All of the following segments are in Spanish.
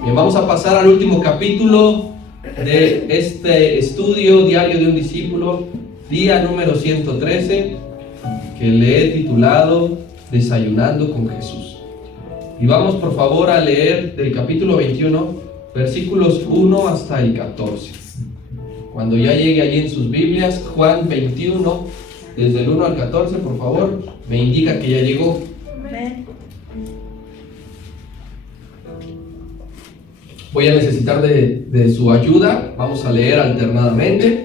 Bien, vamos a pasar al último capítulo de este estudio diario de un discípulo, día número 113, que le he titulado Desayunando con Jesús. Y vamos por favor a leer del capítulo 21, versículos 1 hasta el 14. Cuando ya llegue allí en sus Biblias, Juan 21, desde el 1 al 14, por favor, me indica que ya llegó. Amén. Voy a necesitar de su ayuda. Vamos a leer alternadamente.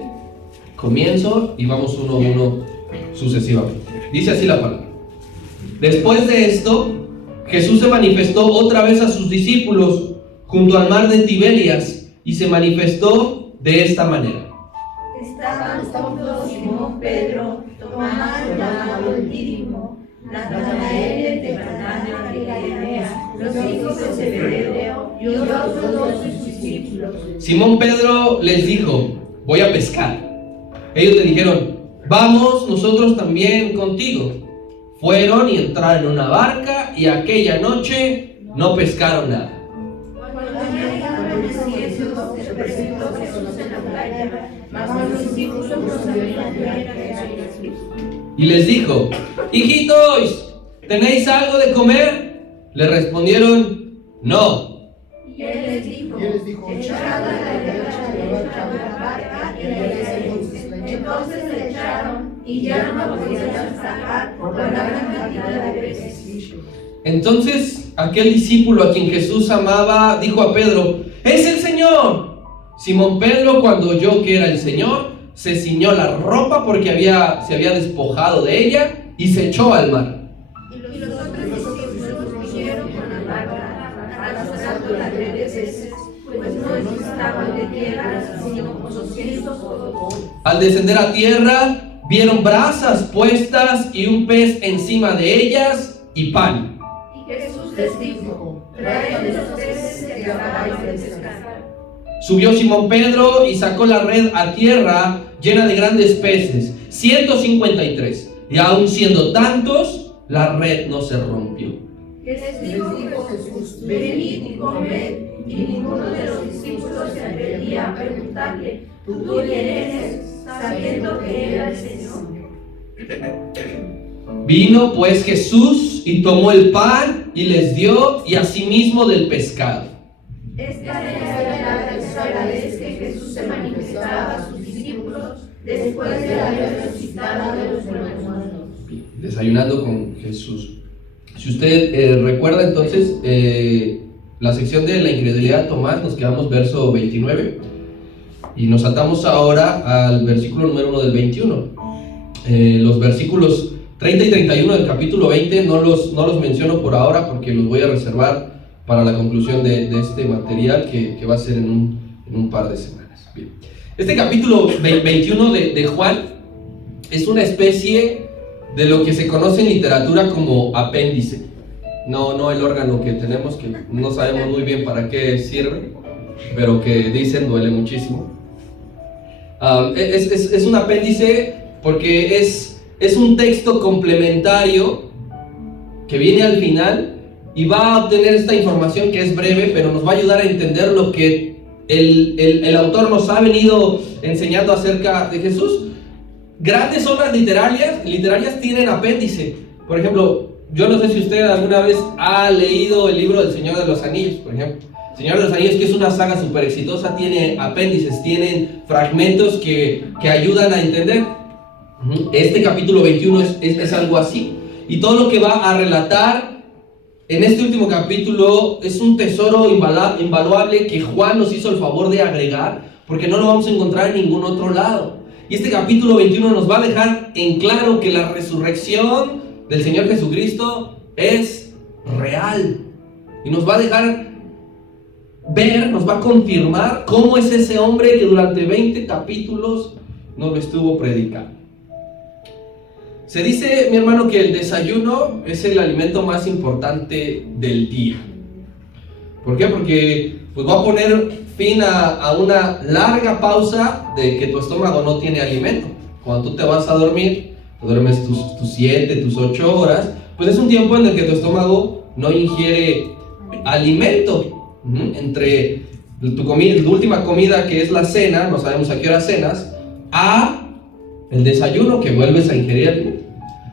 Comienzo y vamos uno a uno sucesivamente. Dice así la palabra. Después de esto, Jesús se manifestó otra vez a sus discípulos junto al mar de Tiberias y se manifestó de esta manera. Estaban juntos Simón Pedro, Tomás llamado el Dídimo, Natanael de Caná de Galilea, los hijos de Zebedeo y otros dos de sus discípulos. Simón Pedro les dijo: voy a pescar. Ellos le dijeron: vamos nosotros también contigo. Fueron y entraron en una barca y aquella noche no pescaron nada. Cuando ya amaneciendo, se presentó Jesús en la playa, mas los discípulos no sabían que era Jesús. Y les dijo: hijitos, ¿tenéis algo de comer? Le respondieron: no. Y él les dijo, echad a la derecha de la barca y leeréis. Entonces le echaron y ya no podían sacar por la gran cantidad de peces. Entonces aquel discípulo a quien Jesús amaba dijo a Pedro: ¡es el Señor! Simón Pedro, cuando oyó que era el Señor, se ciñó la ropa porque se había despojado de ella y se echó al mar. Y los otros discípulos vinieron con la barca, arrastrando las redes, pues no estaban de tierra, sino 800 codos. Al descender a tierra, vieron brasas puestas y un pez encima de ellas y pan. Y Jesús les dijo, traed los peces que acabáis de pescar. Subió Simón Pedro y sacó la red a tierra llena de grandes peces, 153. Y aun siendo tantos, la red no se rompió. Les dijo Jesús, venid y comed. Y ninguno de los discípulos se atrevía a preguntarle, ¿tú quién eres? Sabiendo que era el Señor. Vino pues Jesús y tomó el pan y les dio, y asimismo del pescado. Esta era la tercera vez que Jesús se manifestaba a sus discípulos después de haber resucitado de los muertos. Desayunando con Jesús. Si usted recuerda entonces la sección de la incredulidad de Tomás, nos quedamos verso 29 y nos atamos ahora al versículo número 1 del 21. Los versículos 30 y 31 del capítulo 20 no los menciono por ahora porque los voy a reservar para la conclusión de este material que va a ser en un par de semanas. Bien. Este capítulo 21 de Juan es una especie de lo que se conoce en literatura como apéndice. No el órgano que tenemos, que no sabemos muy bien para qué sirve, pero que dicen duele muchísimo. Es un apéndice porque es un texto complementario que viene al final y va a obtener esta información que es breve, pero nos va a ayudar a entender lo que el autor nos ha venido enseñando acerca de Jesús. Grandes obras literarias tienen apéndice. Por ejemplo, yo no sé si usted alguna vez ha leído el libro del Señor de los Anillos, por ejemplo. El Señor de los Anillos, que es una saga súper exitosa, tiene apéndices, tienen fragmentos que ayudan a entender. Este capítulo 21 es algo así. Y todo lo que va a relatar en este último capítulo es un tesoro invaluable que Juan nos hizo el favor de agregar, porque no lo vamos a encontrar en ningún otro lado. Y este capítulo 21 nos va a dejar en claro que la resurrección del Señor Jesucristo es real. Y nos va a dejar ver, nos va a confirmar cómo es ese hombre que durante 20 capítulos nos lo estuvo predicando. Se dice, mi hermano, que el desayuno es el alimento más importante del día. ¿Por qué? Porque pues va a poner fin a una larga pausa de que tu estómago no tiene alimento. Cuando tú te vas a dormir, te duermes tus 7, tus 8 horas, pues es un tiempo en el que tu estómago no ingiere alimento. entre tu última comida, que es la cena, no sabemos a qué hora cenas, a el desayuno que vuelves a ingerir alimento.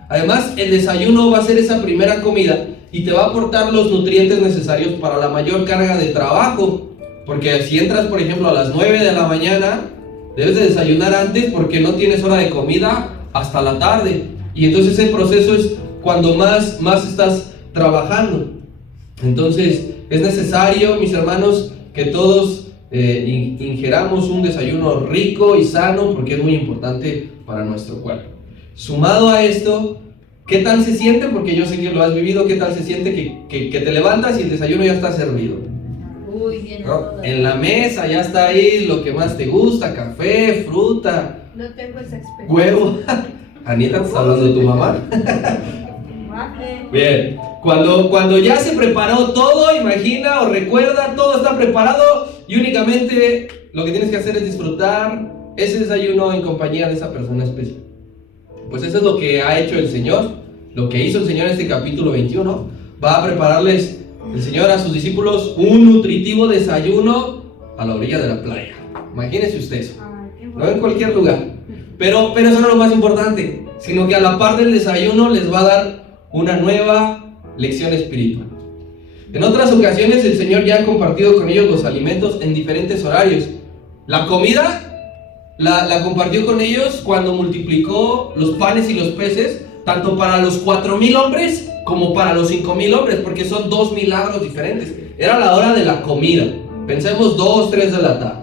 Además, el desayuno va a ser esa primera comida y te va a aportar los nutrientes necesarios para la mayor carga de trabajo. Porque si entras, por ejemplo, a las 9 de la mañana, debes de desayunar antes porque no tienes hora de comida hasta la tarde. Y entonces ese proceso es cuando más estás trabajando. Entonces es necesario, mis hermanos, que todos ingeramos un desayuno rico y sano, porque es muy importante para nuestro cuerpo. Sumado a esto, ¿qué tal se siente? Porque yo sé que lo has vivido. ¿Qué tal se siente que te levantas y el desayuno ya está servido? Uy, bien, ¿No? En la mesa ya está ahí lo que más te gusta: café, fruta, no tengo esa experiencia. huevo. Anita, ¿estás hablando de tu mamá? Bien, cuando ya se preparó todo, imagina o recuerda, todo está preparado y únicamente lo que tienes que hacer es disfrutar ese desayuno en compañía de esa persona especial. Pues eso es lo que ha hecho el Señor, lo que hizo el Señor en este capítulo 21. Va a prepararles el Señor a sus discípulos un nutritivo desayuno a la orilla de la playa. Imagínense ustedes, no en cualquier lugar. Pero eso no es lo más importante, sino que a la par del desayuno les va a dar una nueva lección espiritual. En otras ocasiones el Señor ya ha compartido con ellos los alimentos en diferentes horarios. La comida la compartió con ellos cuando multiplicó los panes y los peces, tanto para los 4,000 hombres como para los 5,000 hombres, porque son 2 milagros diferentes. Era la hora de la comida, pensemos 2, 3 de la tarde.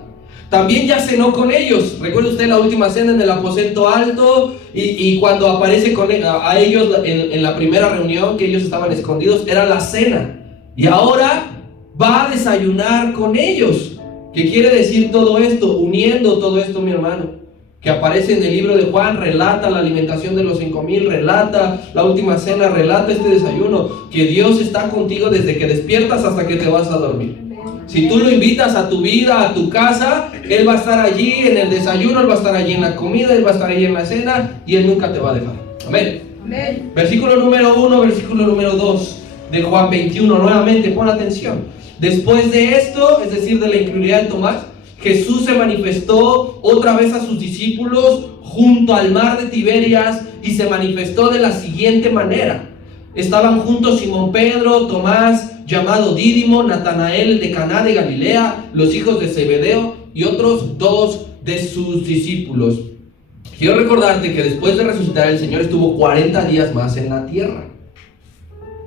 También ya cenó con ellos. Recuerda usted la última cena en el aposento alto, y cuando aparece a ellos en la primera reunión, que ellos estaban escondidos, era la cena. Y ahora va a desayunar con ellos. ¿Qué quiere decir todo esto? Uniendo todo esto, mi hermano, que aparece en el libro de Juan, relata la alimentación de los 5,000, relata la última cena, relata este desayuno, que Dios está contigo desde que despiertas hasta que te vas a dormir. Si tú lo invitas a tu vida, a tu casa, Él va a estar allí en el desayuno, Él va a estar allí en la comida, Él va a estar allí en la cena, y Él nunca te va a dejar. Amén. Amén. Versículo número 1, versículo número 2 de Juan 21, nuevamente, pon atención. Después de esto, es decir, de la incredulidad de Tomás, Jesús se manifestó otra vez a sus discípulos junto al mar de Tiberias, y se manifestó de la siguiente manera. Estaban juntos Simón Pedro, Tomás, llamado Dídimo, Natanael de Caná de Galilea, los hijos de Zebedeo, y otros 2 de sus discípulos. Quiero recordarte que después de resucitar el Señor estuvo 40 días más en la tierra.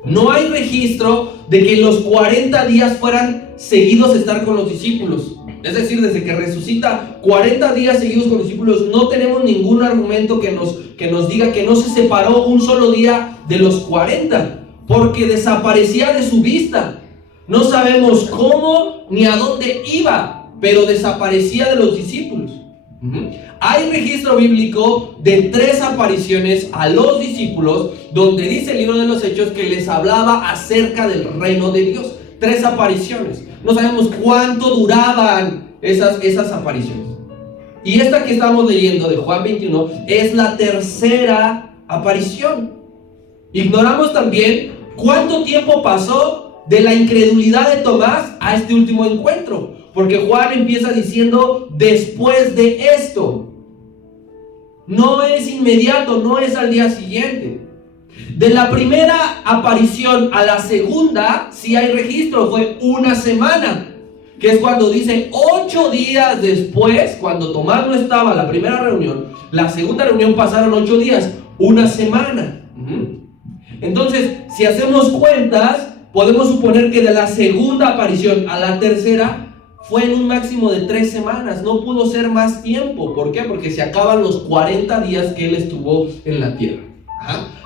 No hay registro de que los 40 días fueran seguidos estar con los discípulos. Es decir, desde que resucita, 40 días seguidos con los discípulos. No tenemos ningún argumento que nos diga que no se separó un solo día de los 40, porque desaparecía de su vista. No sabemos cómo ni a dónde iba, pero desaparecía de los discípulos. Hay registro bíblico de 3 apariciones a los discípulos, donde dice el libro de los Hechos que les hablaba acerca del reino de Dios. 3 apariciones. No sabemos cuánto duraban esas apariciones. Y esta que estamos leyendo de Juan 21 es la tercera aparición. Ignoramos también cuánto tiempo pasó de la incredulidad de Tomás a este último encuentro, porque Juan empieza diciendo después de esto. No es inmediato, no es al día siguiente. De la primera aparición a la segunda, sí hay registro, fue una semana, que es cuando dice 8 días después, cuando Tomás no estaba en la primera reunión, la segunda reunión pasaron 8 días, una semana. Entonces, si hacemos cuentas, podemos suponer que de la segunda aparición a la tercera fue en un máximo de 3 semanas, no pudo ser más tiempo. ¿Por qué? Porque se acaban los 40 días que él estuvo en la tierra.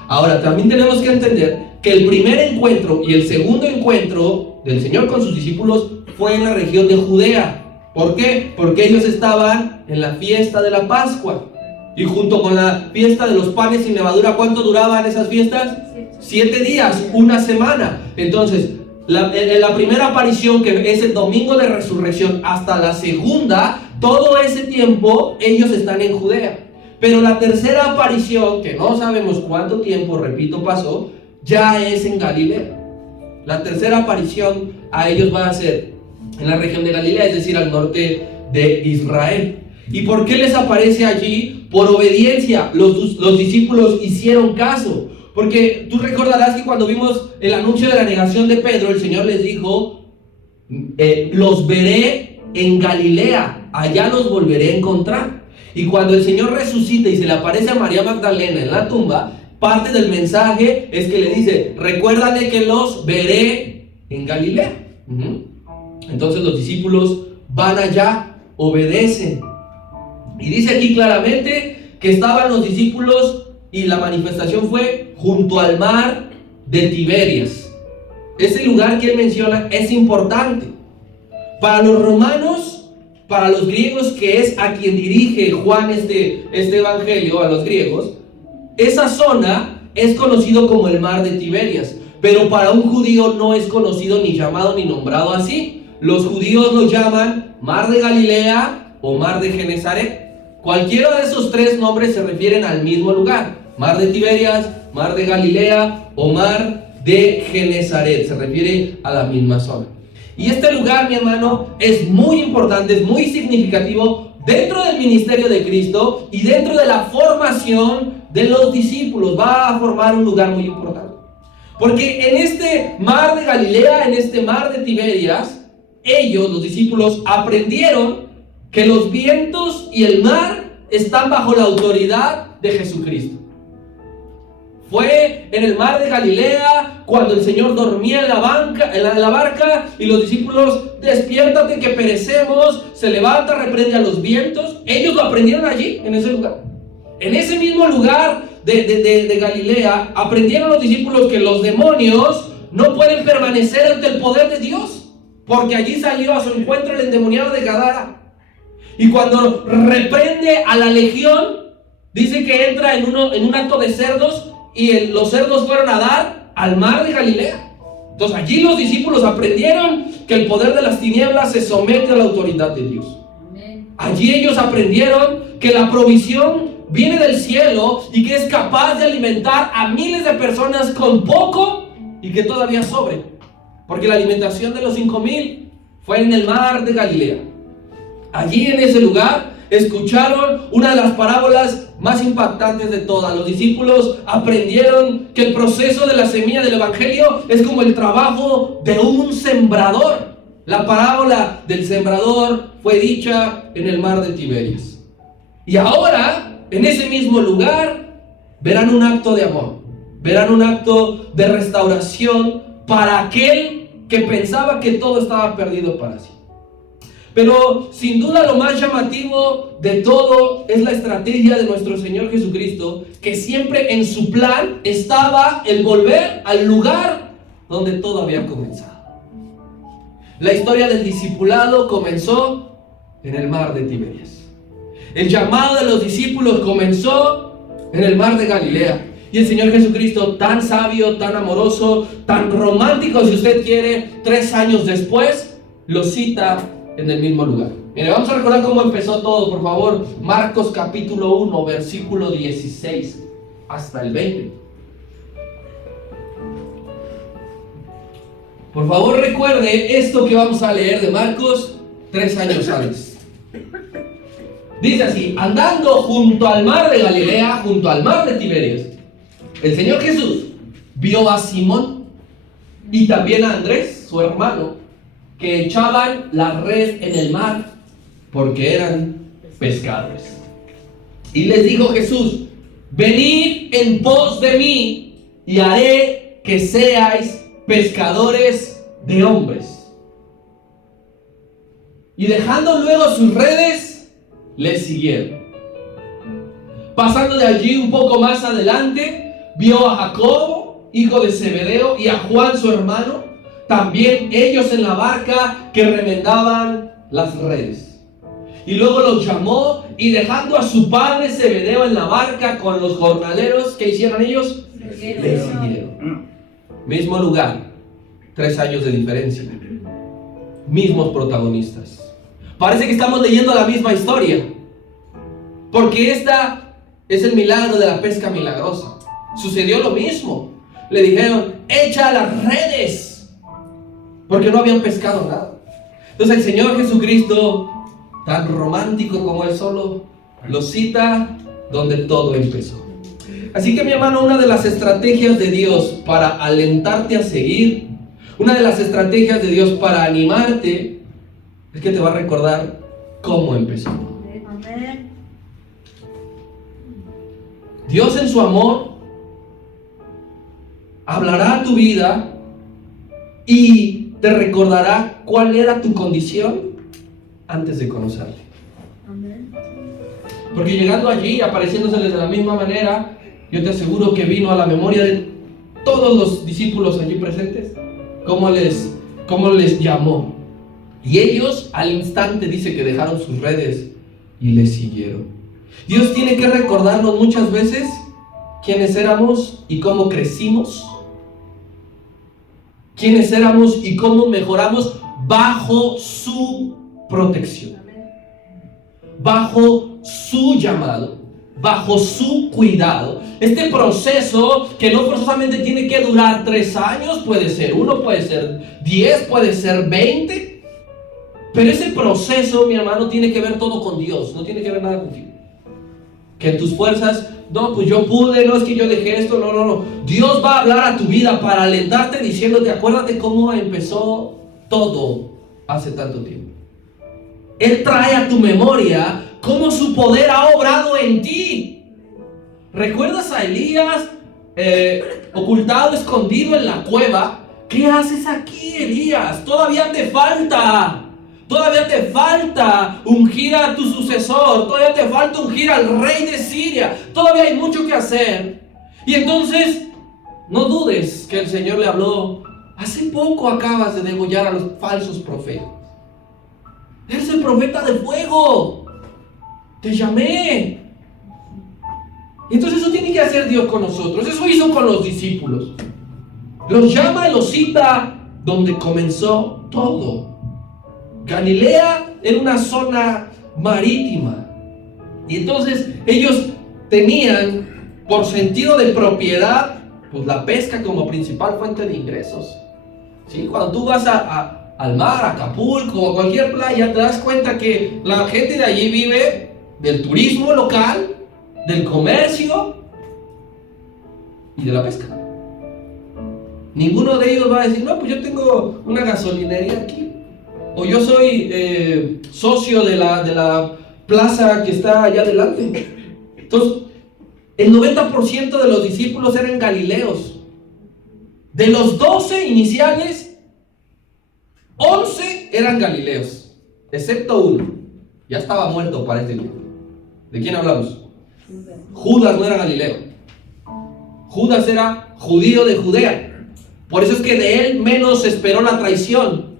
Ahora, también tenemos que entender que el primer encuentro y el segundo encuentro del Señor con sus discípulos fue en la región de Judea. ¿Por qué? Porque ellos estaban en la fiesta de la Pascua. Y junto con la fiesta de los panes sin levadura, ¿cuánto duraban esas fiestas? 7 días, una semana. Entonces, la primera aparición, que es el domingo de resurrección, hasta la segunda, todo ese tiempo ellos están en Judea. Pero la tercera aparición, que no sabemos cuánto tiempo, repito, pasó, ya es en Galilea. La tercera aparición a ellos va a ser en la región de Galilea, es decir, al norte de Israel. ¿Y por qué les aparece allí? Por obediencia. Los discípulos hicieron caso. Porque tú recordarás que cuando vimos el anuncio de la negación de Pedro, el Señor les dijo, los veré en Galilea, allá los volveré a encontrar. Y cuando el Señor resucita y se le aparece a María Magdalena en la tumba, parte del mensaje es que le dice, recuérdale que los veré en Galilea. Entonces los discípulos van allá, obedecen. Y dice aquí claramente que estaban los discípulos y la manifestación fue junto al mar de Tiberias. Ese lugar que él menciona es importante. Para los romanos, para los griegos, que es a quien dirige Juan este evangelio, a los griegos, esa zona es conocido como el mar de Tiberias. Pero para un judío no es conocido ni llamado ni nombrado así. Los judíos lo llaman mar de Galilea o mar de Genesaret. Cualquiera de esos tres nombres se refieren al mismo lugar. Mar de Tiberias, mar de Galilea o mar de Genesaret. Se refiere a la misma zona. Y este lugar, mi hermano, es muy importante, es muy significativo dentro del ministerio de Cristo y dentro de la formación de los discípulos. Va a formar un lugar muy importante. Porque en este mar de Galilea, en este mar de Tiberias, ellos, los discípulos, aprendieron que los vientos y el mar están bajo la autoridad de Jesucristo. Fue en el mar de Galilea cuando el Señor dormía en la barca y los discípulos, despiértate que perecemos, se levanta, reprende a los vientos. Ellos lo aprendieron allí, en ese lugar. En ese mismo lugar de Galilea, aprendieron los discípulos que los demonios no pueden permanecer ante el poder de Dios, porque allí salió a su encuentro el endemoniado de Gadara. Y cuando reprende a la legión, dice que entra en un acto de cerdos y los cerdos fueron a dar al mar de Galilea. Entonces allí los discípulos aprendieron que el poder de las tinieblas se somete a la autoridad de Dios. Allí ellos aprendieron que la provisión viene del cielo y que es capaz de alimentar a miles de personas con poco y que todavía sobre. Porque la alimentación de los 5,000 fue en el mar de Galilea. Allí en ese lugar escucharon una de las parábolas más impactantes de todas. Los discípulos aprendieron que el proceso de la semilla del evangelio es como el trabajo de un sembrador. La parábola del sembrador fue dicha en el mar de Tiberias. Y ahora, en ese mismo lugar, verán un acto de amor, verán un acto de restauración para aquel que pensaba que todo estaba perdido para sí. Pero sin duda lo más llamativo de todo es la estrategia de nuestro Señor Jesucristo, que siempre en su plan estaba el volver al lugar donde todo había comenzado. La historia del discipulado comenzó en el mar de Tiberias. El llamado de los discípulos comenzó en el mar de Galilea. Y el Señor Jesucristo, tan sabio, tan amoroso, tan romántico, si usted quiere, 3 años después, lo cita en el mismo lugar. Mire, vamos a recordar cómo empezó todo, por favor. Marcos capítulo 1, versículo 16 hasta el 20. Por favor, recuerde esto que vamos a leer de Marcos 3 años antes. Dice así: andando junto al mar de Galilea, junto al mar de Tiberias, el Señor Jesús vio a Simón y también a Andrés, su hermano, que echaban la red en el mar porque eran pescadores. Y les dijo Jesús: venid en pos de mí y haré que seáis pescadores de hombres. Y dejando luego sus redes, les siguieron. Pasando de allí un poco más adelante, vio a Jacobo, hijo de Zebedeo, y a Juan su hermano, también ellos en la barca que remendaban las redes. Y luego los llamó, y dejando a su padre Zebedeo en la barca con los jornaleros, ¿qué hicieron ellos? Le siguieron. Mismo lugar, 3 años de diferencia, mismos protagonistas. Parece que estamos leyendo la misma historia, porque esta es el milagro de la pesca milagrosa. Sucedió lo mismo. Le dijeron: echa las redes, porque no habían pescado nada. Entonces el Señor Jesucristo, tan romántico como Él solo, lo cita donde todo empezó. Así que mi hermano, una de las estrategias de Dios para alentarte a seguir, una de las estrategias de Dios para animarte, es que te va a recordar cómo empezó. Amén. Dios en su amor hablará a tu vida y te recordará cuál era tu condición antes de conocerle. Amén. Porque llegando allí, apareciéndoseles de la misma manera, yo te aseguro que vino a la memoria de todos los discípulos allí presentes, cómo les llamó. Y ellos al instante dice que dejaron sus redes y le siguieron. Dios tiene que recordarnos muchas veces quiénes éramos y cómo crecimos, quiénes éramos y cómo mejoramos bajo su protección, bajo su llamado, bajo su cuidado. Este proceso que no forzosamente tiene que durar 3 años, puede ser 1, puede ser 10, puede ser 20, pero ese proceso, mi hermano, tiene que ver todo con Dios, no tiene que ver nada contigo. Que en tus fuerzas, no, pues yo pude, no, es que yo dejé esto, no. Dios va a hablar a tu vida para alentarte diciéndote, acuérdate cómo empezó todo hace tanto tiempo. Él trae a tu memoria cómo su poder ha obrado en ti. ¿Recuerdas a Elías ocultado, escondido en la cueva? ¿Qué haces aquí, Elías? Todavía te falta ungir a tu sucesor, todavía te falta ungir al rey de Siria, todavía hay mucho que hacer. Y entonces, no dudes que el Señor le habló, hace poco acabas de degollar a los falsos profetas. Eres el profeta de fuego, te llamé. Y entonces eso tiene que hacer Dios con nosotros, eso hizo con los discípulos. Los llama y los cita donde comenzó todo. Galilea era una zona marítima. Y entonces ellos tenían, por sentido de propiedad, pues la pesca como principal fuente de ingresos. ¿Sí? Cuando tú vas al mar, a Acapulco o a cualquier playa, te das cuenta que la gente de allí vive del turismo local, del comercio y de la pesca. Ninguno de ellos va a decir, no, pues yo tengo una gasolinería aquí, o yo soy socio de la plaza que está allá adelante. Entonces, el 90% de los discípulos eran galileos. De los 12 iniciales, 11 eran galileos, excepto uno. Ya estaba muerto para este tiempo. ¿De quién hablamos? Judas no era galileo. Judas era judío de Judea. Por eso es que de él menos esperó la traición,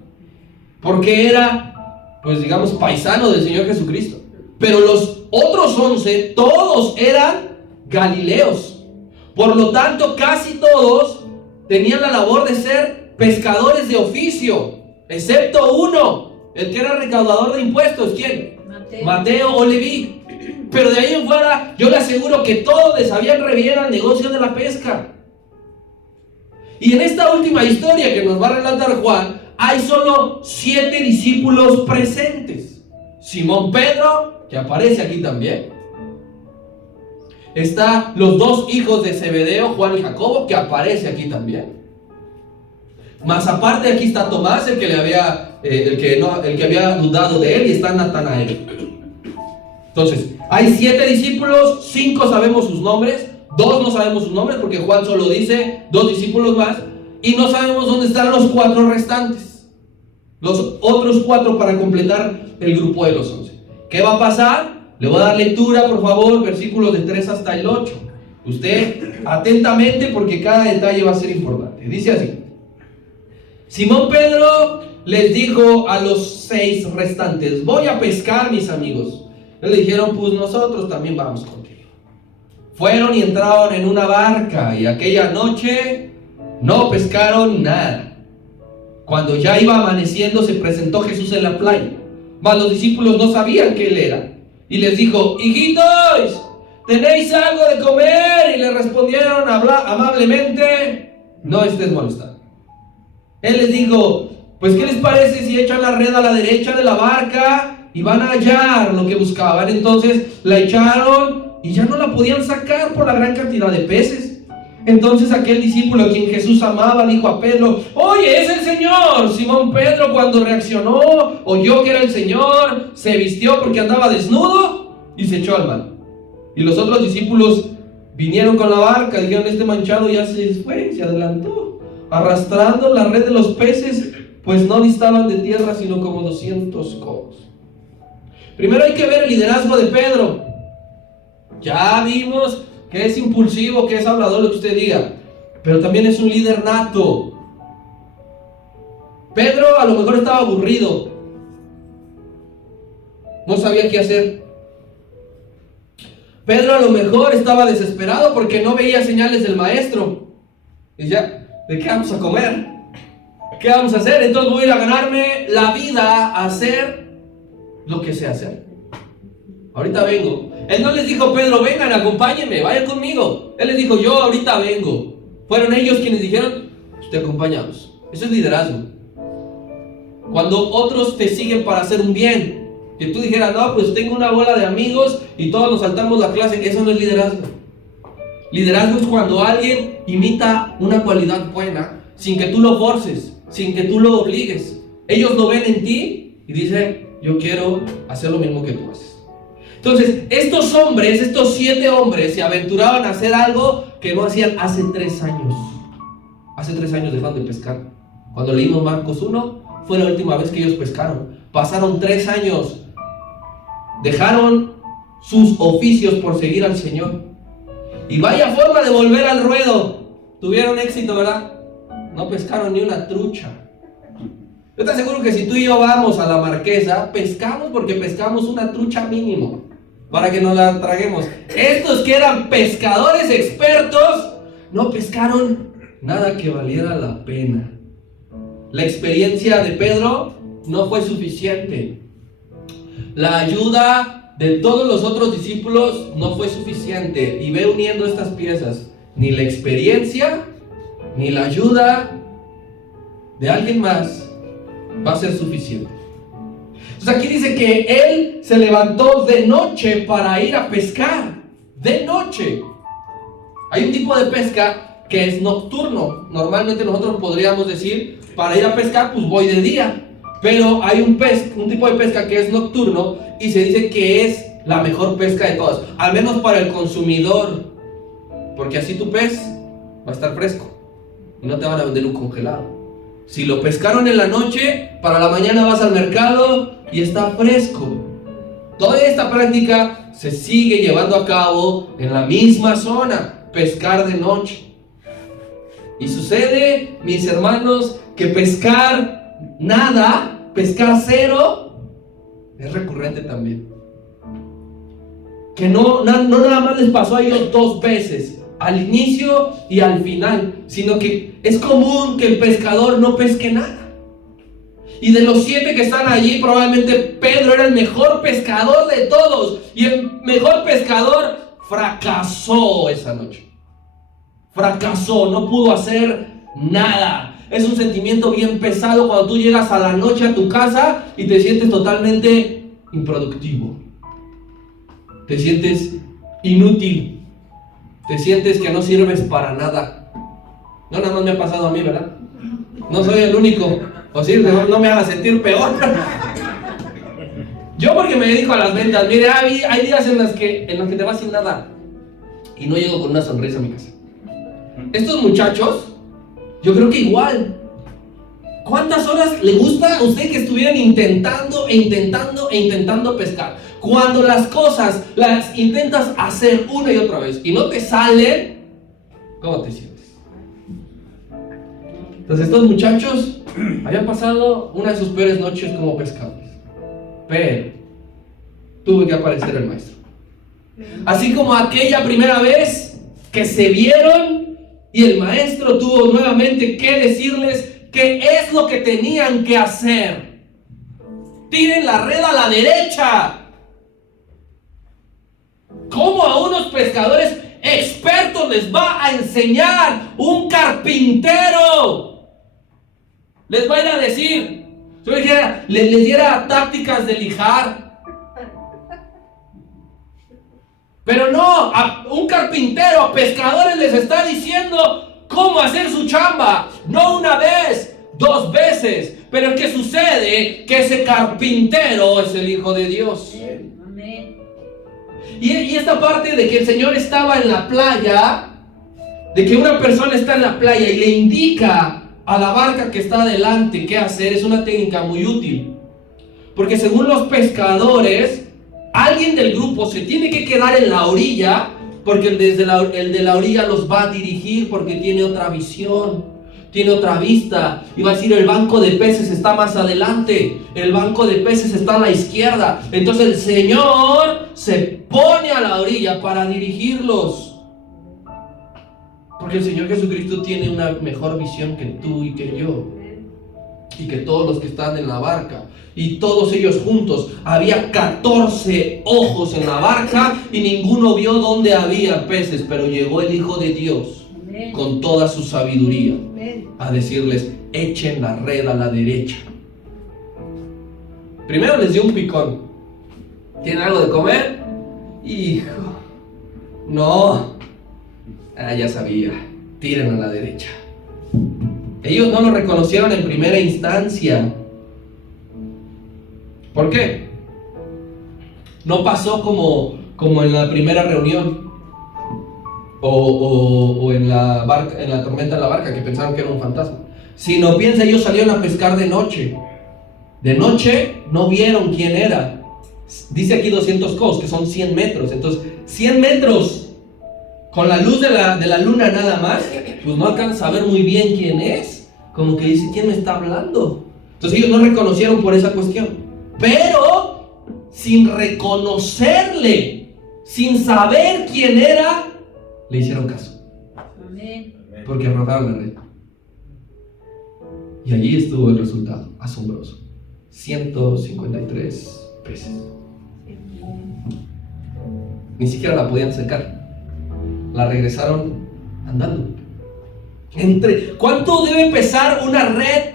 porque era, pues digamos, paisano del Señor Jesucristo. Pero los otros 11, todos eran galileos. Por lo tanto, casi todos tenían la labor de ser pescadores de oficio, excepto uno, el que era recaudador de impuestos. ¿Quién? Mateo o Leví. Pero de ahí en fuera, yo le aseguro que todos les sabían re bien al negocio de la pesca. Y en esta última historia que nos va a relatar Juan, hay solo 7 discípulos presentes. Simón Pedro, que aparece aquí también. Está los 2 hijos de Zebedeo, Juan y Jacobo, que aparece aquí también. Más aparte aquí está Tomás, el que había dudado de él, y está Natanael. Entonces, hay 7 discípulos, 5 sabemos sus nombres, 2 no sabemos sus nombres porque Juan solo dice 2 discípulos más, y no sabemos dónde están los 4 restantes, los otros 4 para completar el grupo de los 11. ¿Qué va a pasar? Le voy a dar lectura, por favor, versículos de 3 hasta el 8. Usted atentamente porque cada detalle va a ser importante. Dice así: Simón Pedro les dijo a los 6 restantes, voy a pescar, mis amigos. Le dijeron, pues nosotros también vamos contigo. Fueron y entraron en una barca, y aquella noche no pescaron nada. Cuando ya iba amaneciendo, se presentó Jesús en la playa, mas los discípulos no sabían que él era. Y les dijo, hijitos, ¿tenéis algo de comer? Y le respondieron amablemente, no estés molestando. Él les dijo, Pues ¿qué les parece si echan la red a la derecha de la barca y van a hallar lo que buscaban? Entonces la echaron y ya no la podían sacar por la gran cantidad de peces. Entonces aquel discípulo a quien Jesús amaba dijo a Pedro: oye, es el Señor. Simón Pedro, cuando reaccionó, oyó que era el Señor, se vistió porque andaba desnudo y se echó al mar. Y los otros discípulos vinieron con la barca, dijeron: este manchado ya se fue, se adelantó, arrastrando la red de los peces, pues no distaban de tierra sino como 200 codos. Primero hay que ver el liderazgo de Pedro. Ya vimos que es impulsivo, que es hablador, lo que usted diga, pero también es un líder nato. Pedro a lo mejor estaba aburrido, no sabía qué hacer. Pedro a lo mejor estaba desesperado porque no veía señales del maestro. Y ya, ¿de qué vamos a comer? ¿Qué vamos a hacer? Entonces voy a ir a ganarme la vida a hacer lo que sé hacer. Ahorita vengo. Él no les dijo: Pedro, vengan, acompáñenme, vayan conmigo. Él les dijo: yo ahorita vengo. Fueron ellos quienes dijeron: te acompañamos. Eso es liderazgo. Cuando otros te siguen para hacer un bien, que tú dijeras: no, pues tengo una bola de amigos y todos nos saltamos la clase. Eso no es liderazgo. Liderazgo es cuando alguien imita una cualidad buena sin que tú lo forces, sin que tú lo obligues. Ellos lo ven en ti y dicen: yo quiero hacer lo mismo que tú haces. Entonces, estos hombres, estos 7 hombres, se aventuraban a hacer algo que no hacían hace 3 años. Hace 3 años dejaron de pescar. Cuando leímos Marcos 1, fue la última vez que ellos pescaron. Pasaron 3 años. Dejaron sus oficios por seguir al Señor. Y vaya forma de volver al ruedo. Tuvieron éxito, ¿verdad? No pescaron ni una trucha. Yo te aseguro que si tú y yo vamos a la Marquesa, pescamos porque pescamos una trucha mínimo para que nos la traguemos. Estos que eran pescadores expertos no pescaron nada que valiera la pena. La experiencia de Pedro no fue suficiente. La ayuda de todos los otros discípulos no fue suficiente. Y ve uniendo estas piezas. Ni la experiencia, ni la ayuda de alguien más va a ser suficiente. Entonces aquí dice que él se levantó de noche para ir a pescar. De noche. Hay un tipo de pesca que es nocturno. Normalmente nosotros podríamos decir: para ir a pescar, pues voy de día. Pero hay un tipo de pesca que es nocturno y se dice que es la mejor pesca de todas. Al menos para el consumidor. Porque así tu pez va a estar fresco y no te van a vender un congelado. Si lo pescaron en la noche, para la mañana vas al mercado y está fresco. Toda esta práctica se sigue llevando a cabo en la misma zona, pescar de noche. Y sucede, mis hermanos, que pescar nada, pescar cero, es recurrente también. Que no nada más les pasó a ellos 2 veces. Al inicio y al final, sino que es común que el pescador no pesque nada. Y de los 7 que están allí, probablemente Pedro era el mejor pescador de todos. Y el mejor pescador fracasó esa noche. Fracasó, no pudo hacer nada. Es un sentimiento bien pesado cuando tú llegas a la noche a tu casa y te sientes totalmente improductivo. Te sientes inútil. Te sientes que no sirves para nada. No, nada más me ha pasado a mí, ¿verdad? No soy el único. O sí, no me haga sentir peor. Yo porque me dedico a las ventas. Mire, hay días en los que te vas sin nada y no llego con una sonrisa a mi casa. Estos muchachos, yo creo que igual. ¿Cuántas horas le gusta a usted que estuvieran intentando pescar? Cuando las cosas las intentas hacer una y otra vez y no te salen, ¿cómo te sientes? Entonces estos muchachos habían pasado una de sus peores noches como pescadores, pero tuvo que aparecer el maestro. Así como aquella primera vez que se vieron y el maestro tuvo nuevamente que decirles qué es lo que tenían que hacer. Tiren la red a la derecha. ¿Cómo a unos pescadores expertos les va a enseñar un carpintero? les va a ir a decir. Yo les diera tácticas de lijar. Pero no, a un carpintero, a pescadores les está diciendo cómo hacer su chamba. No una vez, 2 veces. Pero ¿qué sucede? Que ese carpintero es el Hijo de Dios. Amén. Y esta parte de que el Señor estaba en la playa, de que una persona está en la playa y le indica a la barca que está adelante qué hacer, es una técnica muy útil. Porque según los pescadores, alguien del grupo se tiene que quedar en la orilla, porque el de la orilla los va a dirigir, porque tiene otra visión, tiene otra vista, y va a decir: el banco de peces está más adelante, el banco de peces está a la izquierda. Entonces el Señor se pone a la orilla para dirigirlos, porque el Señor Jesucristo tiene una mejor visión que tú y que yo, y que todos los que están en la barca. Y todos ellos juntos, había 14 ojos en la barca y ninguno vio dónde había peces, pero llegó el Hijo de Dios con toda su sabiduría a decirles: echen la red a la derecha. Primero les dio un picón. ¿Tienen algo de comer? Hijo, no. Ya sabía, tiren a la derecha. Ellos no lo reconocieron en primera instancia. ¿Por qué? No pasó como en la primera reunión o en la barca, en la tormenta de la barca, que pensaron que era un fantasma. Sino piensa, ellos salieron a pescar de noche. De noche no vieron quién era. Dice aquí 200 cos, que son 100 metros. Entonces, 100 metros con la luz de la luna nada más, pues no alcanza a ver muy bien quién es. Como que dice: ¿quién me está hablando? Entonces ellos no reconocieron por esa cuestión. Pero sin reconocerle, sin saber quién era, le hicieron caso. Amén. Porque arrojaron la red. Y allí estuvo el resultado asombroso: 153 peces. Ni siquiera la podían secar. La regresaron andando. ¿Cuánto debe pesar una red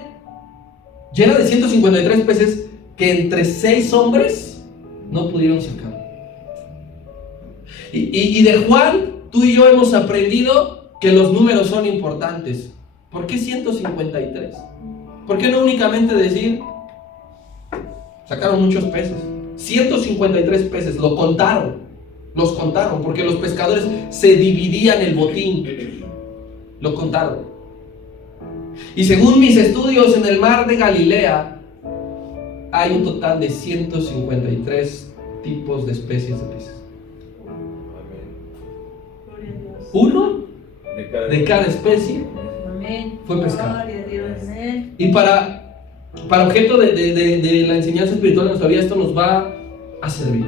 llena de 153 peces que entre 6 hombres no pudieron sacar? Y de Juan, tú y yo hemos aprendido que los números son importantes. ¿Por qué 153? ¿Por qué no únicamente decir sacaron muchos peces? 153 peces, los contaron, porque los pescadores se dividían el botín. Lo contaron. Y según mis estudios en el mar de Galilea, hay un total de 153 tipos de especies de peces. Uno de cada especie fue pescado. Y para objeto de la enseñanza espiritual de nuestra vida, esto nos va a servir.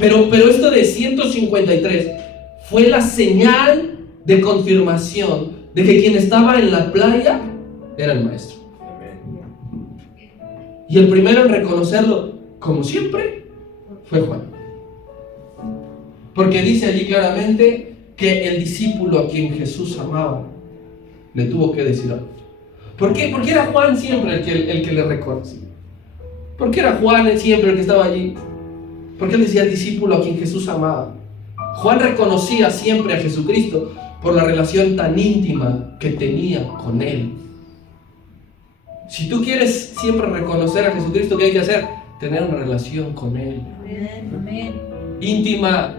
Pero esto de 153 fue la señal de confirmación de que quien estaba en la playa era el maestro. Y el primero en reconocerlo, como siempre, fue Juan. Porque dice allí claramente que el discípulo a quien Jesús amaba le tuvo que decir algo. ¿Por qué? Porque era Juan siempre el que le reconocía. ¿Por qué era Juan siempre el que estaba allí? Porque él decía: el discípulo a quien Jesús amaba. Juan reconocía siempre a Jesucristo por la relación tan íntima que tenía con él. Si tú quieres siempre reconocer a Jesucristo, ¿qué hay que hacer? Tener una relación con él. Amén. Íntima,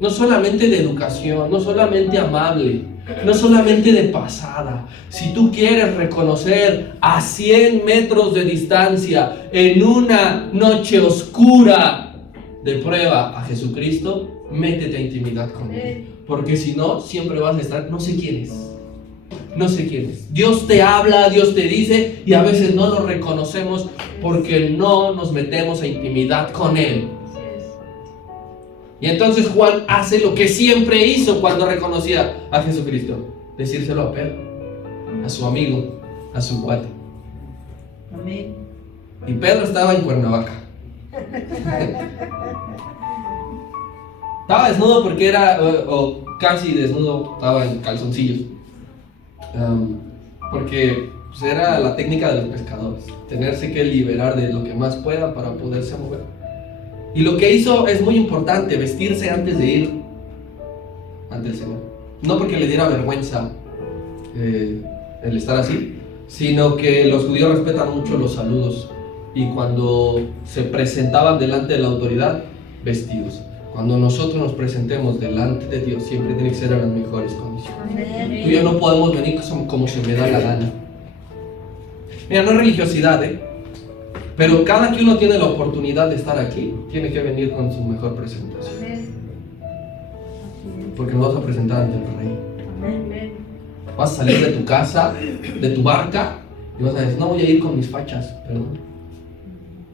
no solamente de educación, no solamente amable, no solamente de pasada. Si tú quieres reconocer a 100 metros de distancia, en una noche oscura de prueba, a Jesucristo, métete a intimidad con él. Porque si no, siempre vas a estar: no sé quién es. No sé quién es. Dios te habla, Dios te dice, y a veces no lo reconocemos porque no nos metemos a intimidad con él. Y entonces Juan hace lo que siempre hizo cuando reconocía a Jesucristo: decírselo a Pedro, a su amigo, a su cuate. Amén. Y Pedro estaba en Cuernavaca. Estaba desnudo porque era, o casi desnudo, estaba en calzoncillos. Porque Pues era la técnica de los pescadores, tenerse que liberar de lo que más pueda para poderse mover. Y lo que hizo es muy importante, vestirse antes de ir ante el Señor. No porque le diera vergüenza el estar así, sino que los judíos respetan mucho los saludos y cuando se presentaban delante de la autoridad, vestidos. Cuando nosotros nos presentemos delante de Dios, siempre tiene que ser en las mejores condiciones. Amén. Tú y yo no podemos venir como se me da la gana. Mira, no es religiosidad, pero cada que uno tiene la oportunidad de estar aquí, tiene que venir con su mejor presentación. Amén. Porque nos vas a presentar ante el Rey. Amén. Vas a salir de tu casa, de tu barca, y vas a decir, no voy a ir con mis fachas, perdón.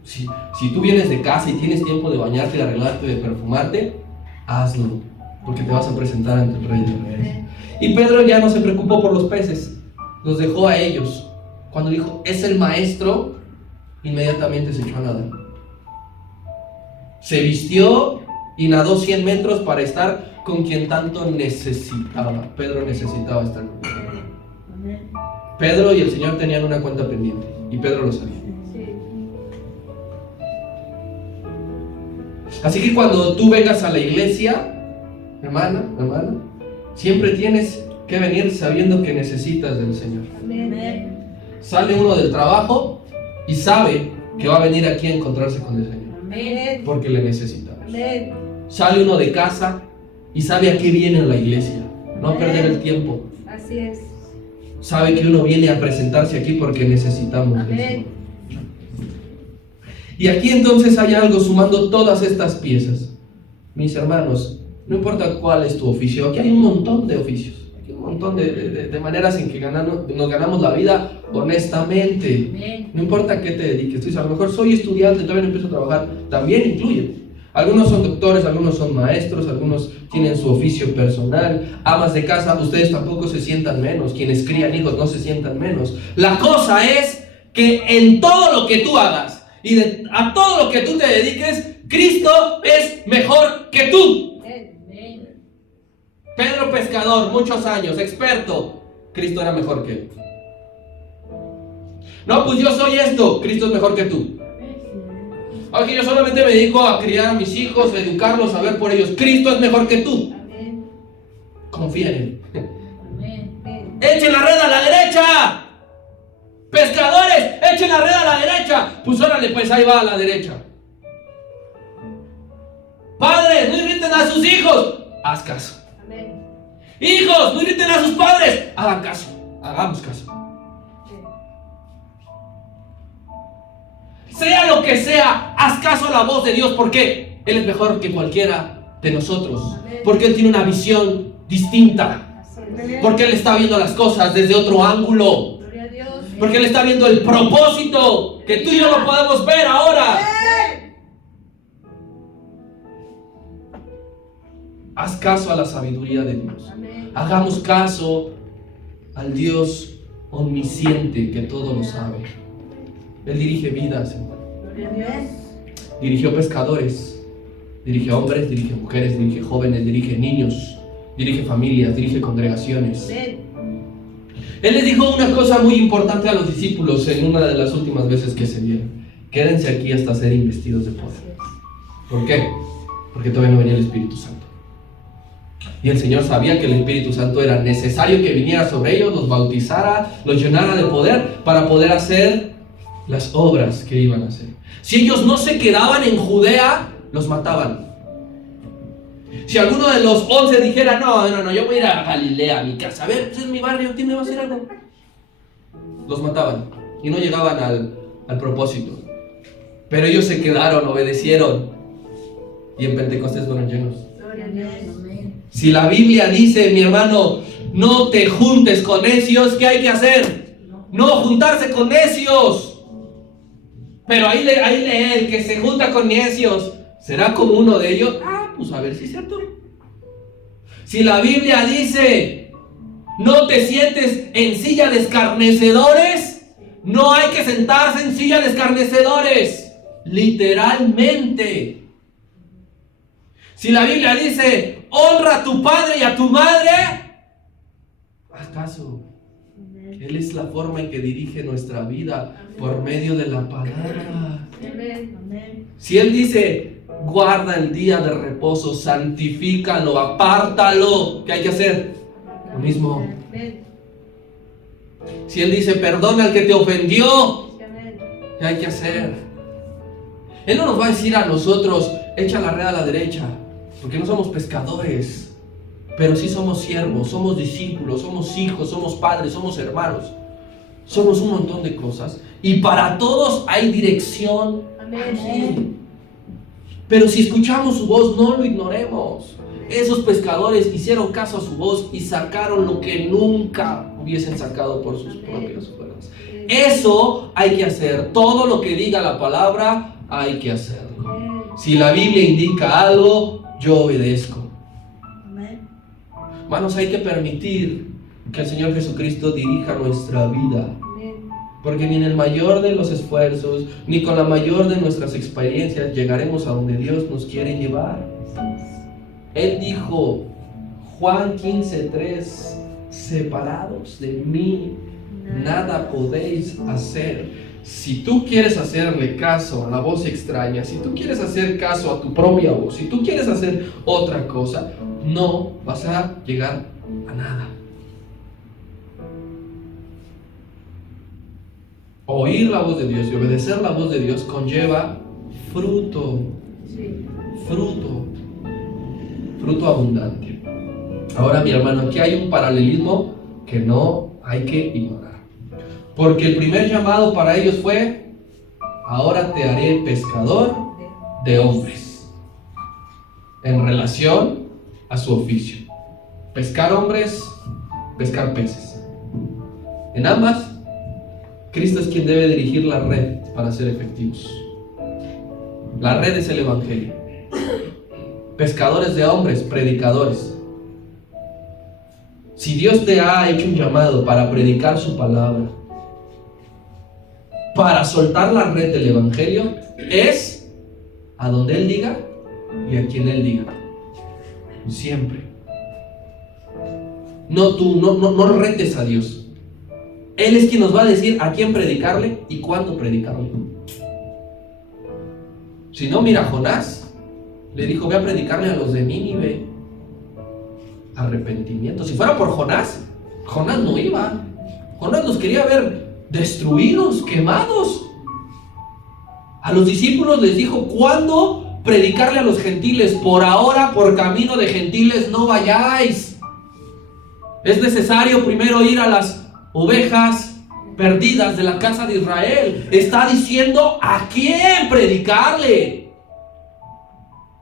Si tú vienes de casa y tienes tiempo de bañarte, de arreglarte, de perfumarte, hazlo, porque te vas a presentar ante el Rey de Reyes. Y Pedro ya no se preocupó por los peces, los dejó a ellos. Cuando dijo, es el maestro, inmediatamente se echó a nadar. Se vistió y nadó 100 metros para estar con quien tanto necesitaba. Pedro necesitaba estar con él. Amén. Pedro y el Señor tenían una cuenta pendiente, y Pedro lo sabía. Sí. Así que cuando tú vengas a la iglesia, hermana, siempre tienes que venir sabiendo que necesitas del Señor. Amén. Sale uno del trabajo y sabe que va a venir aquí a encontrarse con el Señor, Amén. porque le necesitamos. Amén. Sale uno de casa y sabe a qué viene a la iglesia, no a perder el tiempo. Así es. Sabe que uno viene a presentarse aquí porque necesitamos del Amén. Señor. Y aquí entonces hay algo sumando todas estas piezas. Mis hermanos, no importa cuál es tu oficio, aquí hay un montón de oficios, aquí hay un montón de maneras en que nos ganamos la vida honestamente. Amén. No importa a qué te dediques. Tú dices, a lo mejor soy estudiante, todavía no empiezo a trabajar. También incluye. Algunos son doctores, algunos son maestros, algunos tienen su oficio personal, amas de casa, ustedes tampoco se sientan menos. Quienes crían hijos no se sientan menos. La cosa es que en todo lo que tú hagas y a todo lo que tú te dediques, Cristo es mejor que tú. Amén. Pedro pescador, muchos años, experto. Cristo era mejor que él. No, pues yo soy esto, Cristo es mejor que tú. Aunque yo solamente me dedico a criar a mis hijos, a educarlos, a ver por ellos. Cristo es mejor que tú. Amén. Confía en él. Amén. ¡Echen la red a la derecha! ¡Pescadores! ¡Echen la red a la derecha! Pues órale, pues ahí va a la derecha. Padres, no irriten a sus hijos. Haz caso. Amén. Hijos, no irriten a sus padres. Hagan caso. Hagamos caso. Sea lo que sea, haz caso a la voz de Dios, porque Él es mejor que cualquiera de nosotros. Porque Él tiene una visión distinta. Porque Él está viendo las cosas desde otro ángulo. Gloria a Dios. Porque Él está viendo el propósito que tú y yo no podemos ver ahora. Haz caso a la sabiduría de Dios. Amén. Hagamos caso al Dios omnisciente que todo lo sabe. Él dirige vidas, hermano. Gloria a Dios. Dirigió pescadores, dirige hombres, dirige mujeres, dirige jóvenes, dirige niños, dirige familias, dirige congregaciones. Amén. Él les dijo una cosa muy importante a los discípulos en una de las últimas veces que se vieron. Quédense aquí hasta ser investidos de poder. ¿Por qué? Porque todavía no venía el Espíritu Santo. Y el Señor sabía que el Espíritu Santo era necesario que viniera sobre ellos, los bautizara, los llenara de poder para poder hacer las obras que iban a hacer. Si ellos no se quedaban en Judea, los mataban. Si alguno de los 11 dijera, no, yo voy a ir a Galilea, a mi casa, a ver, es mi barrio, ¿quién me va a hacer algo? Los mataban y no llegaban al propósito. Pero ellos se quedaron, obedecieron, y en Pentecostés fueron llenos. Gloria a Dios. Amén. Si la Biblia dice, mi hermano, no te juntes con necios, ¿qué hay que hacer? No juntarse con necios. Pero ahí lee, el que se junta con necios, ¿será como uno de ellos? Pues a ver si es cierto. Si la Biblia dice, no te sientes en silla de escarnecedores, no hay que sentarse en silla de escarnecedores, literalmente. Si la Biblia dice, honra a tu padre y a tu madre, haz caso. Él es la forma en que dirige nuestra vida por medio de la palabra. Si Él dice, guarda el día de reposo, santifícalo, apártalo, ¿qué hay que hacer? Lo mismo. Si Él dice, perdona al que te ofendió, ¿qué hay que hacer? Él no nos va a decir a nosotros, echa la red a la derecha, porque no somos pescadores, pero sí somos siervos, somos discípulos, somos hijos, somos padres, somos hermanos. Somos un montón de cosas y para todos hay dirección. Amén. Pero si escuchamos su voz, no lo ignoremos. Esos pescadores hicieron caso a su voz y sacaron lo que nunca hubiesen sacado por sus propias fuerzas. Eso hay que hacer. Todo lo que diga la palabra hay que hacerlo. Si la Biblia indica algo, yo obedezco. Hermanos, hay que permitir que el Señor Jesucristo dirija nuestra vida. Porque ni en el mayor de los esfuerzos, ni con la mayor de nuestras experiencias llegaremos a donde Dios nos quiere llevar. Él dijo, Juan 15:3, separados de mí, nada podéis hacer. Si tú quieres hacerle caso a la voz extraña, si tú quieres hacer caso a tu propia voz, si tú quieres hacer otra cosa, no vas a llegar a nada. Oír la voz de Dios y obedecer la voz de Dios conlleva fruto, fruto abundante. Ahora, mi hermano, aquí hay un paralelismo que no hay que ignorar. Porque el primer llamado para ellos fue, ahora te haré pescador de hombres, en relación a su oficio. Pescar hombres, pescar peces. En ambas, Cristo es quien debe dirigir la red para ser efectivos. La red es el Evangelio. Pescadores de hombres, predicadores. Si Dios te ha hecho un llamado para predicar su palabra, para soltar la red del Evangelio, es a donde Él diga y a quien Él diga. Siempre. No retes a Dios. Él es quien nos va a decir a quién predicarle y cuándo predicarle. Si no, mira, Jonás le dijo, ve a predicarle a los de Nínive arrepentimiento. Si fuera por Jonás, Jonás no iba. Jonás los quería ver destruidos, quemados. A los discípulos les dijo, ¿cuándo predicarle a los gentiles? Por ahora, por camino de gentiles no vayáis. Es necesario primero ir a las ovejas perdidas de la casa de Israel. Está diciendo a quién predicarle.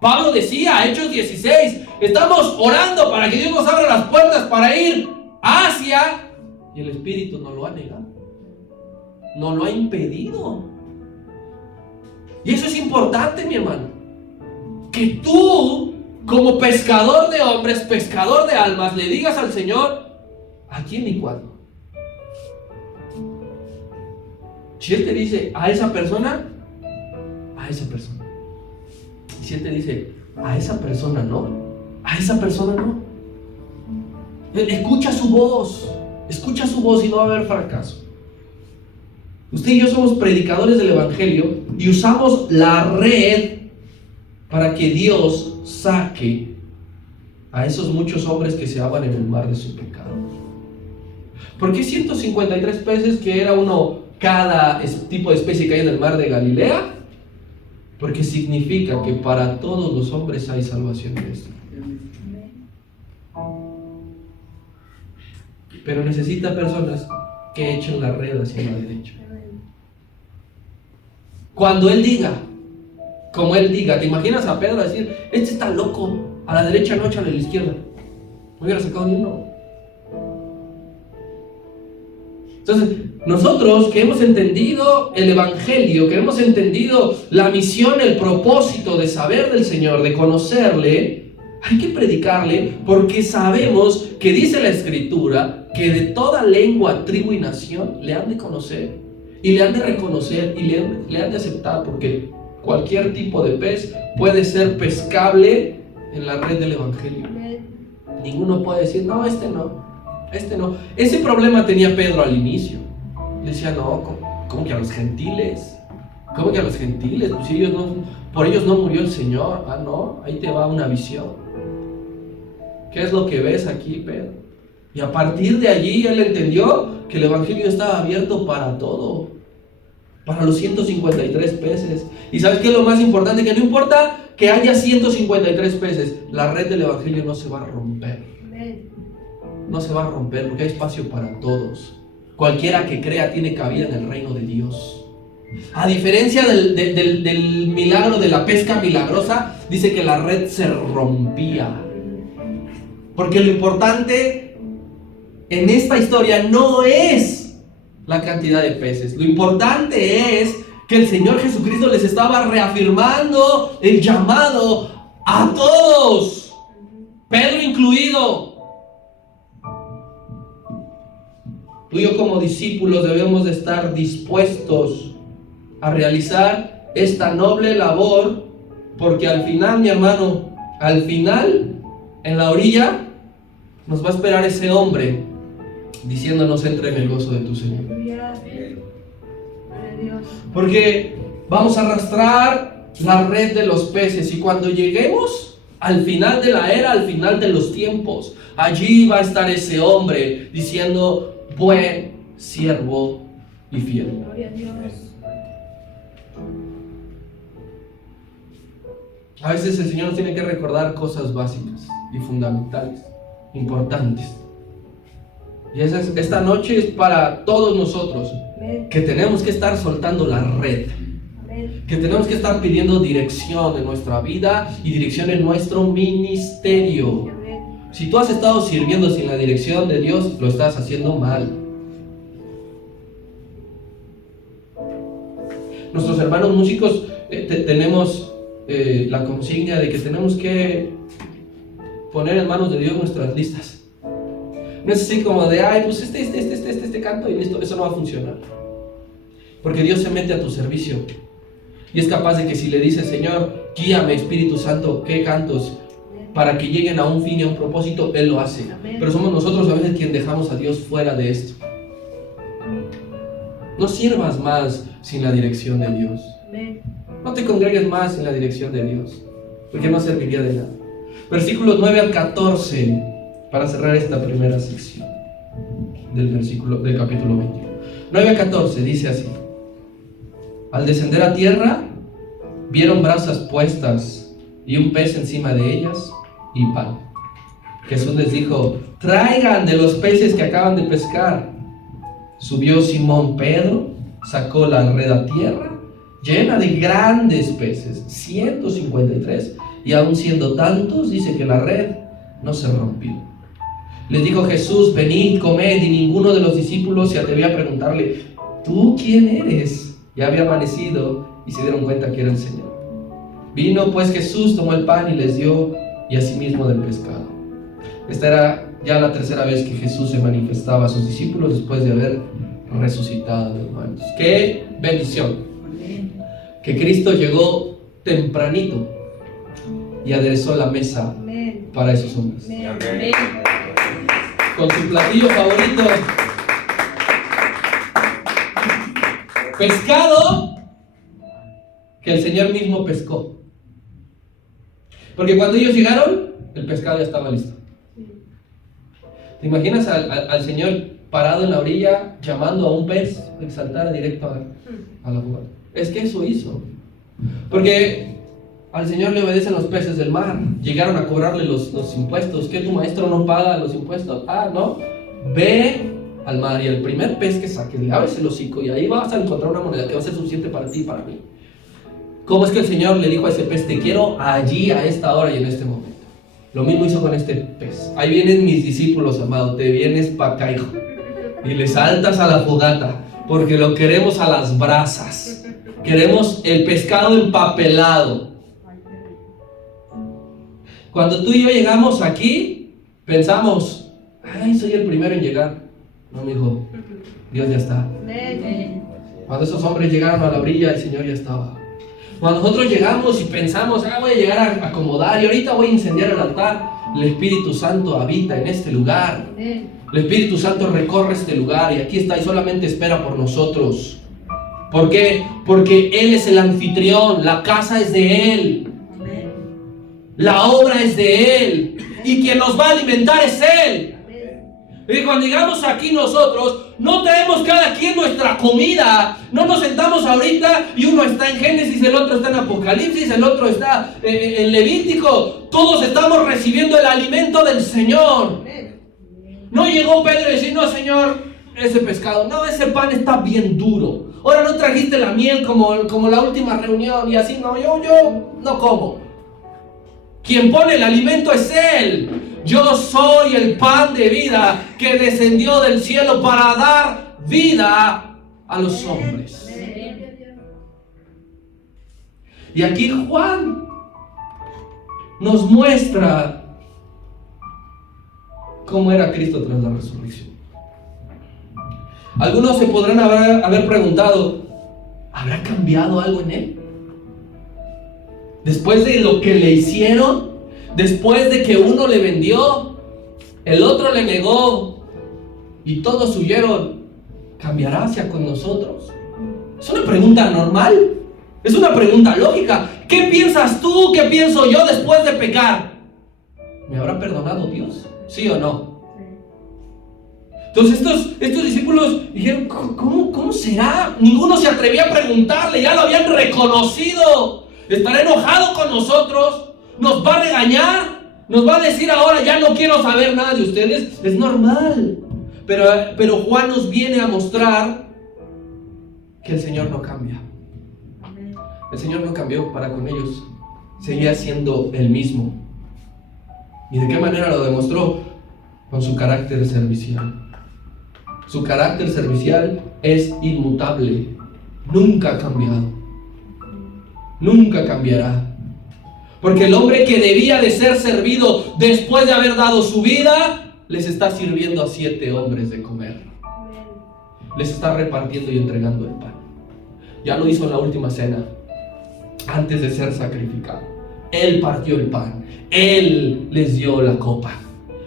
Pablo decía, Hechos 16, estamos orando para que Dios nos abra las puertas para ir a Asia, y el Espíritu nos lo ha negado, nos lo ha impedido. Y eso es importante, mi hermano, que tú, como pescador de hombres, pescador de almas, le digas al Señor a quién y cuándo. Si Él te dice a esa persona, a esa persona. Y si Él te dice a esa persona no, a esa persona no. Escucha su voz y no va a haber fracaso. Usted y yo somos predicadores del Evangelio y usamos la red para que Dios saque a esos muchos hombres que se ahogan en el mar de su pecado. ¿Por qué 153 peces, que era uno cada tipo de especie que hay en el mar de Galilea? Porque significa que para todos los hombres hay salvación en esto. Pero necesita personas que echen la red hacia la derecha. Cuando Él diga, como Él diga, ¿te imaginas a Pedro decir, este está loco, a la derecha no, échale a la izquierda? No hubiera sacado ni uno. Entonces, nosotros que hemos entendido el Evangelio, que hemos entendido la misión, el propósito de saber del Señor, de conocerle, hay que predicarle, porque sabemos que dice la Escritura que de toda lengua, tribu y nación le han de conocer, y le han de reconocer, y le han de aceptar, porque cualquier tipo de pez puede ser pescable en la red del Evangelio. Ninguno puede decir, no, este no. este no. Ese problema tenía Pedro al inicio. Decía, no, ¿cómo que a los gentiles? ¿Cómo que a los gentiles? Pues si por ellos no murió el Señor. Ah, no, ahí te va una visión. ¿Qué es lo que ves aquí, Pedro? Y a partir de allí él entendió que el evangelio estaba abierto para todo. Para los 153 peces. ¿Y sabes qué es lo más importante? Que no importa que haya 153 peces, la red del evangelio no se va a romper. No se va a romper porque hay espacio para todos. Cualquiera que crea tiene cabida en el reino de Dios. A diferencia del milagro de la pesca milagrosa, dice que la red se rompía. Porque lo importante en esta historia no es la cantidad de peces. Lo importante es que el Señor Jesucristo les estaba reafirmando el llamado a todos, Pedro incluido. Tú y yo como discípulos debemos de estar dispuestos a realizar esta noble labor, porque al final, mi hermano, al final, en la orilla, nos va a esperar ese hombre diciéndonos: entra en el gozo de tu Señor. Porque vamos a arrastrar la red de los peces, y cuando lleguemos al final de la era, al final de los tiempos, allí va a estar ese hombre diciendo: buen siervo y fiel. Gloria a Dios. A veces el Señor nos tiene que recordar cosas básicas y fundamentales, importantes. Y esta noche es para todos nosotros, que tenemos que estar soltando la red, que tenemos que estar pidiendo dirección en nuestra vida y dirección en nuestro ministerio. Si tú has estado sirviendo sin la dirección de Dios, lo estás haciendo mal. Nuestros hermanos músicos tenemos la consigna de que tenemos que poner en manos de Dios nuestras listas. No es así como de, ay, pues este canto y listo. Eso no va a funcionar. Porque Dios se mete a tu servicio y es capaz de que si le dices: Señor, guíame, Espíritu Santo, qué cantos, para que lleguen a un fin y a un propósito, Él lo hace. Pero somos nosotros a veces quien dejamos a Dios fuera de esto. No sirvas más sin la dirección de Dios. No te congregues más sin la dirección de Dios, porque no serviría de nada. Versículos 9 al 14, para cerrar esta primera sección del capítulo 21. 9 a 14 dice así: al descender a tierra, vieron brasas puestas y un pez encima de ellas y pan. Jesús les dijo: traigan de los peces que acaban de pescar. Subió Simón Pedro, sacó la red a tierra, llena de grandes peces, 153, y aun siendo tantos, dice que la red no se rompió. Les dijo Jesús: venid, comed, y ninguno de los discípulos se atrevió a preguntarle: ¿tú quién eres? Ya había amanecido y se dieron cuenta que era el Señor. Vino pues Jesús, tomó el pan y les dio, y asimismo del pescado. Esta era ya la tercera vez que Jesús se manifestaba a sus discípulos después de haber resucitado de los muertos. ¡Qué bendición! Que Cristo llegó tempranito y aderezó la mesa para esos hombres. Con su platillo favorito, pescado que el Señor mismo pescó. Porque cuando ellos llegaron, el pescado ya estaba listo. ¿Te imaginas al Señor parado en la orilla llamando a un pez que saltara directo a la jugada? Es que eso hizo. Porque al Señor le obedecen los peces del mar. Llegaron a cobrarle los impuestos. ¿Qué, tu maestro no paga los impuestos? Ah, no. Ve al mar y el primer pez que saques, le abres el hocico y ahí vas a encontrar una moneda que va a ser suficiente para ti y para mí. ¿Cómo es que el Señor le dijo a ese pez: te quiero allí, a esta hora y en este momento? Lo mismo hizo con este pez. Ahí vienen mis discípulos, amado. Te vienes pa' acá, hijo, y le saltas a la fogata, porque lo queremos a las brasas. Queremos el pescado empapelado. Cuando tú y yo llegamos aquí, pensamos: ay, soy el primero en llegar. No, mi hijo, Dios ya está. Cuando esos hombres llegaron a la orilla, el Señor ya estaba. Cuando nosotros llegamos y pensamos: voy a llegar a acomodar y ahorita voy a incendiar el altar, el Espíritu Santo habita en este lugar. El Espíritu Santo recorre este lugar y aquí está y solamente espera por nosotros. ¿Por qué? Porque Él es el anfitrión, la casa es de Él, la obra es de Él y quien nos va a alimentar es Él. Y cuando llegamos aquí nosotros, no traemos cada quien nuestra comida. No nos sentamos ahorita y uno está en Génesis, el otro está en Apocalipsis, el otro está en Levítico. Todos estamos recibiendo el alimento del Señor. No llegó Pedro y decir, no Señor, ese pescado, no, ese pan está bien duro. Ahora no trajiste la miel como la última reunión y así, no, yo no como. Quien pone el alimento es Él. Yo soy el pan de vida que descendió del cielo para dar vida a los hombres. Y aquí Juan nos muestra cómo era Cristo tras la resurrección. Algunos se podrán haber preguntado, ¿habrá cambiado algo en Él? Después de lo que le hicieron, después de que uno le vendió, el otro le negó y todos huyeron, ¿cambiará hacia con nosotros? Es una pregunta normal, es una pregunta lógica. ¿Qué piensas tú? ¿Qué pienso yo después de pecar? ¿Me habrá perdonado Dios? ¿Sí o no? Entonces estos discípulos dijeron, ¿cómo será? Ninguno se atrevía a preguntarle, ya lo habían reconocido. ¿Estará enojado con nosotros? ¿Nos va a regañar? ¿Nos va a decir ahora, ya no quiero saber nada de ustedes? Es normal. Pero Juan nos viene a mostrar que el Señor no cambia. El Señor no cambió para con ellos. Seguía siendo el mismo. ¿Y de qué manera lo demostró? Con su carácter servicial. Su carácter servicial es inmutable. Nunca ha cambiado. Nunca cambiará. Porque el hombre que debía de ser servido después de haber dado su vida, les está sirviendo a 7 hombres de comer. Les está repartiendo y entregando el pan. Ya lo hizo en la última cena, antes de ser sacrificado. Él partió el pan. Él les dio la copa.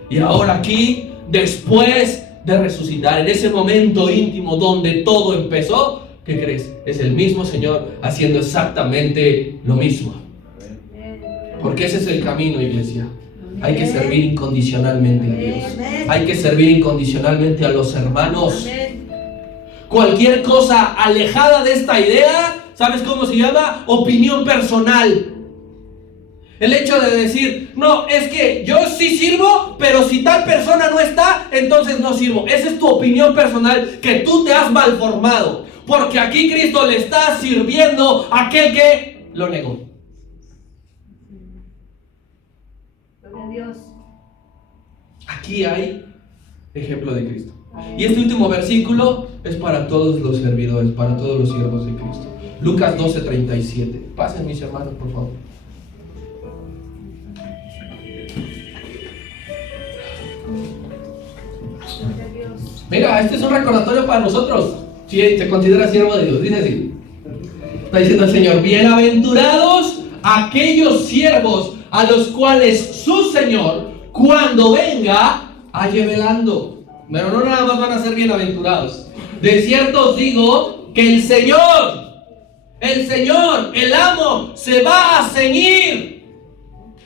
Y ahora aquí, después de resucitar, en ese momento íntimo donde todo empezó, ¿qué crees? Es el mismo Señor haciendo exactamente lo mismo. Porque ese es el camino, iglesia. Hay que servir incondicionalmente a Dios. Hay que servir incondicionalmente a los hermanos. Cualquier cosa alejada de esta idea, ¿sabes cómo se llama? Opinión personal. El hecho de decir, no, es que yo sí sirvo, pero si tal persona no está, entonces no sirvo. Esa es tu opinión personal que tú te has malformado. Porque aquí Cristo le está sirviendo a aquel que lo negó. Aquí hay ejemplo de Cristo. Y este último versículo es para todos los servidores, para todos los siervos de Cristo. Lucas 12:37. Pasen, mis hermanos, por favor. Mira, este es un recordatorio para nosotros. Si te consideras siervo de Dios, dice así. Está diciendo el Señor: bienaventurados aquellos siervos a los cuales su Señor, cuando venga, halle velando. Pero no nada más van a ser bienaventurados. De cierto os digo que el Señor, el amo, se va a ceñir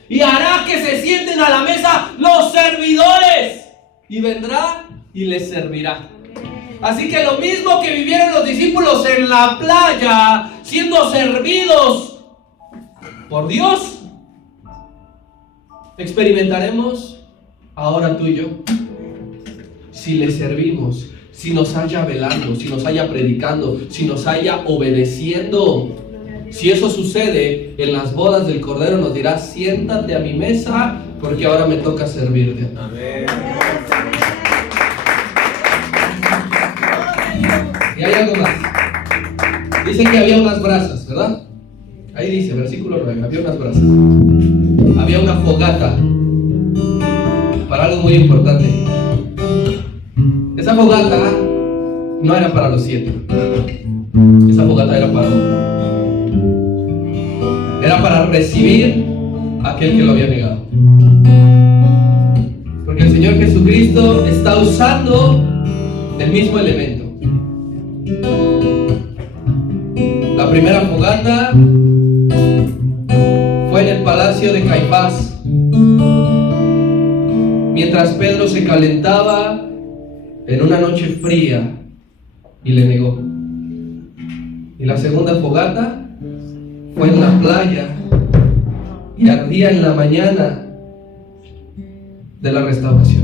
y hará que se sienten a la mesa los servidores, y vendrá y les servirá. Así que lo mismo que vivieron los discípulos en la playa, siendo servidos por Dios, experimentaremos ahora tú y yo. Si le servimos, si nos haya velando, si nos haya predicando, si nos haya obedeciendo. Si eso sucede en las bodas del Cordero, nos dirá: siéntate a mi mesa, porque ahora me toca servirte. Amén. Y hay algo más. Dice que había unas brasas, ¿verdad? Ahí dice, versículo 9, había unas brasas. Había una fogata para algo muy importante. Esa fogata no era para los 7. Esa fogata era para recibir a aquel que lo había negado. Porque el Señor Jesucristo Jesucristo está usando el mismo elemento. La primera fogata fue en el palacio de Caifás, mientras Pedro se calentaba en una noche fría y le negó. Y la segunda fogata fue en la playa y ardía en la mañana de la restauración.